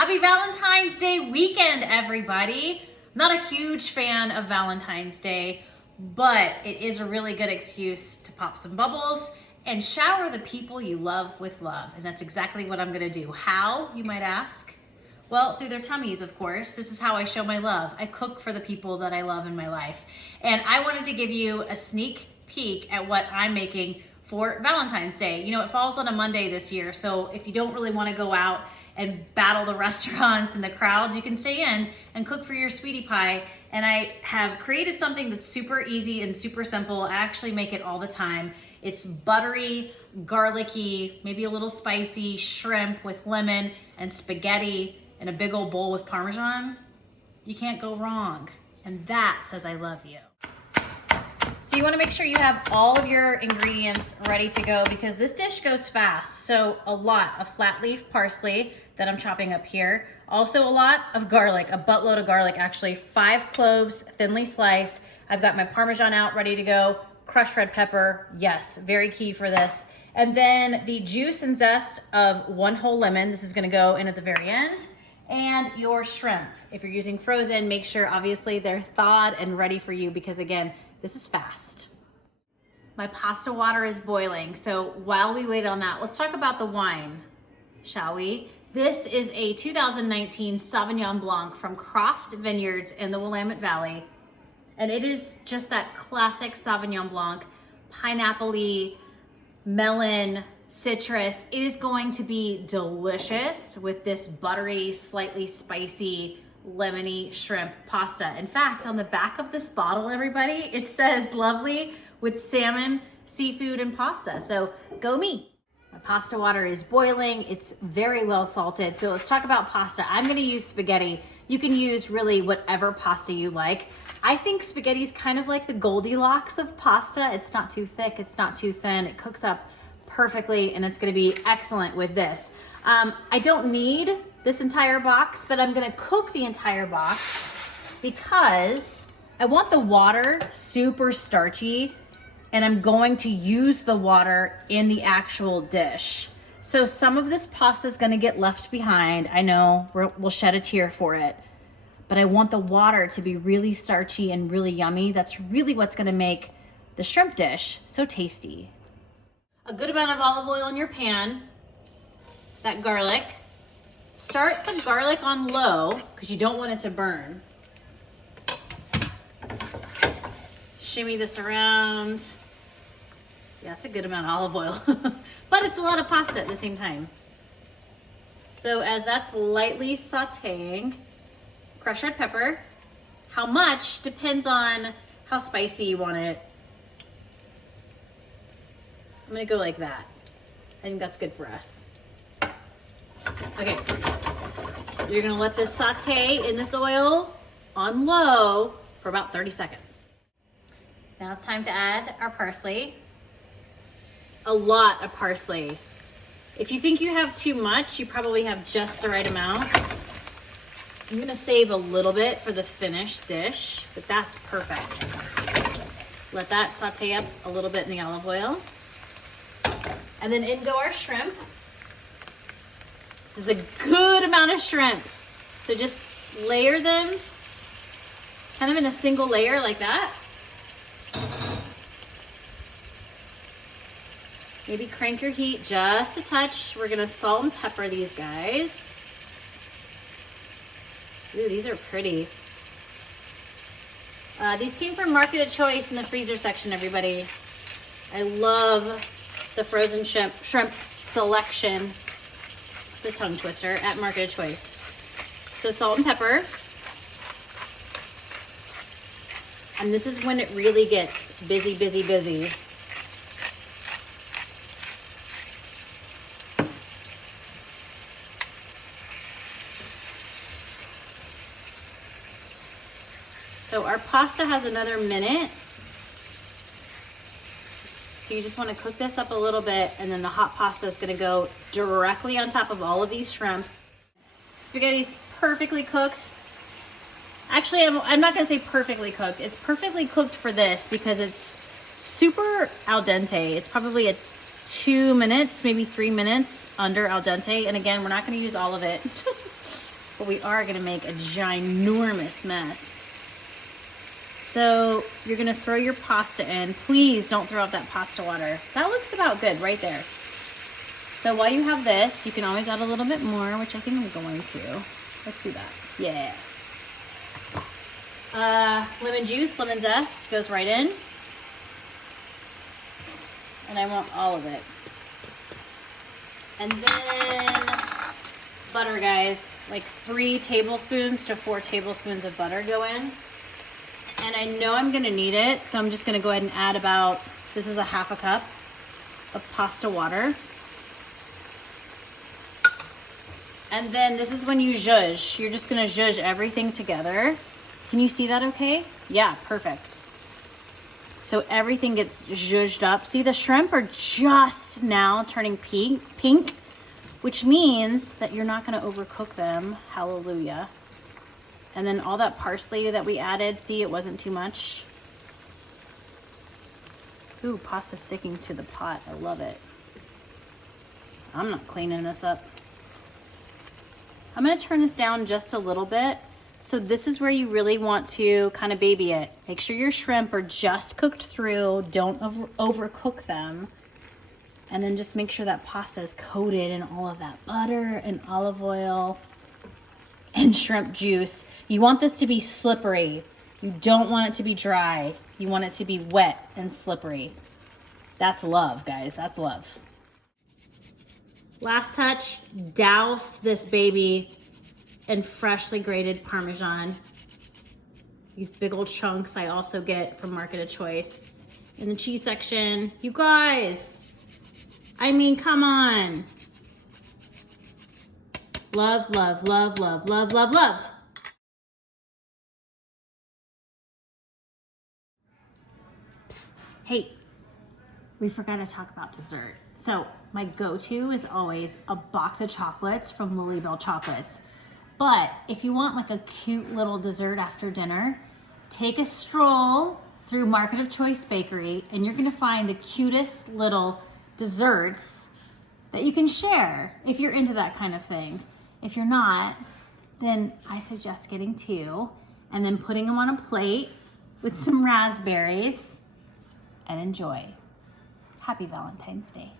Happy Valentine's Day weekend, everybody. Not a huge fan of Valentine's Day, but it is a really good excuse to pop some bubbles and shower the people you love with love. And that's exactly what I'm gonna do. How, you might ask? Well, through their tummies, of course. This is how I show my love. I cook for the people that I love in my life. And I wanted to give you a sneak peek at what I'm making for Valentine's Day. You know, it falls on a Monday this year, so if you don't really wanna go out and battle the restaurants and the crowds, you can stay in and cook for your sweetie pie. And I have created something that's super easy and super simple. I actually make it all the time. It's buttery, garlicky, maybe a little spicy shrimp with lemon and spaghetti in a big old bowl with Parmesan. You can't go wrong. And that says I love you. So you want to make sure you have all of your ingredients ready to go because this dish goes fast. So a lot of flat leaf parsley that I'm chopping up here. Also a lot of garlic, a buttload of garlic actually, 5 cloves thinly sliced. I've got my Parmesan out ready to go, crushed red pepper, yes, very key for this. And then the juice and zest of 1 whole lemon. This is gonna go in at the very end. And your shrimp. If you're using frozen, make sure obviously they're thawed and ready for you because again, this is fast. My pasta water is boiling, so while we wait on that, let's talk about the wine, shall we? This is a 2019 Sauvignon Blanc from Croft Vineyards in the Willamette Valley. And it is just that classic Sauvignon Blanc, pineapple-y, melon, citrus. It is going to be delicious with this buttery, slightly spicy, lemony shrimp pasta. In fact, on the back of this bottle, everybody, it says lovely with salmon, seafood, and pasta. So go me. My pasta water is boiling. It's very well salted. So let's talk about pasta. I'm gonna use spaghetti. You can use really whatever pasta you like. I think spaghetti is kind of like the Goldilocks of pasta. It's not too thick, it's not too thin. It cooks up perfectly and it's gonna be excellent with this. I don't need this entire box, but I'm gonna cook the entire box because I want the water super starchy and I'm going to use the water in the actual dish. So some of this pasta is gonna get left behind. I know, we'll shed a tear for it, but I want the water to be really starchy and really yummy. That's really what's gonna make the shrimp dish so tasty. A good amount of olive oil in your pan, that garlic. Start the garlic on low because you don't want it to burn. Shimmy this around. Yeah, it's a good amount of olive oil, but it's a lot of pasta at the same time. So as that's lightly sauteing, crush red pepper. How much depends on how spicy you want it. I'm gonna go like that. I think that's good for us. Okay, you're gonna let this saute in this oil on low for about 30 seconds. Now it's time to add our parsley. A lot of parsley. If you think you have too much, you probably have just the right amount. I'm gonna save a little bit for the finished dish, but that's perfect. Let that saute up a little bit in the olive oil. And then in go our shrimp. This is a good amount of shrimp. So just layer them kind of in a single layer like that. Maybe crank your heat just a touch. We're gonna salt and pepper these guys. Ooh, these are pretty. These came from Market of Choice in the freezer section, everybody. I love the frozen shrimp selection. It's a tongue twister at Market of Choice. So salt and pepper. And this is when it really gets busy, busy, busy. So our pasta has another minute. So you just want to cook this up a little bit and then the hot pasta is going to go directly on top of all of these shrimp. Spaghetti's perfectly cooked. Actually, I'm not going to say perfectly cooked. It's perfectly cooked for this because it's super al dente. It's probably a 2 minutes, maybe 3 minutes under al dente. And again, we're not going to use all of it. but we are gonna make a ginormous mess. So you're gonna throw your pasta in. Please don't throw out that pasta water. That looks about good right there. So while you have this, you can always add a little bit more, which I think I'm going to. Let's do that. Yeah. Lemon juice, lemon zest goes right in. And I want all of it. And then butter, guys. Like 3 tablespoons to 4 tablespoons of butter go in. And I know I'm gonna need it, so I'm just gonna go ahead and add about, this is a half a cup of pasta water. And then this is when you zhuzh. You're just gonna zhuzh everything together. Can you see that okay? Yeah, perfect. So everything gets zhuzhed up. See, the shrimp are just now turning pink, which means that you're not gonna overcook them. Hallelujah. And then all that parsley that we added, see, it wasn't too much. Ooh, pasta sticking to the pot, I love it. I'm not cleaning this up. I'm gonna turn this down just a little bit. So this is where you really want to kind of baby it. Make sure your shrimp are just cooked through. Don't overcook them. And then just make sure that pasta is coated in all of that butter and olive oil and shrimp juice. You want this to be slippery. You don't want it to be dry. You want it to be wet and slippery. That's love, guys. That's love. Last touch, douse this baby in freshly grated Parmesan. These big old chunks I also get from Market of Choice. In the cheese section, you guys, I mean, come on. Love, love, love, love, love, love, love. Psst. Hey, we forgot to talk about dessert. So my go-to is always a box of chocolates from Lily Bell Chocolates. But if you want like a cute little dessert after dinner, take a stroll through Market of Choice Bakery and you're gonna find the cutest little desserts that you can share if you're into that kind of thing. If you're not, then I suggest getting 2 and then putting them on a plate with some raspberries and enjoy. Happy Valentine's Day.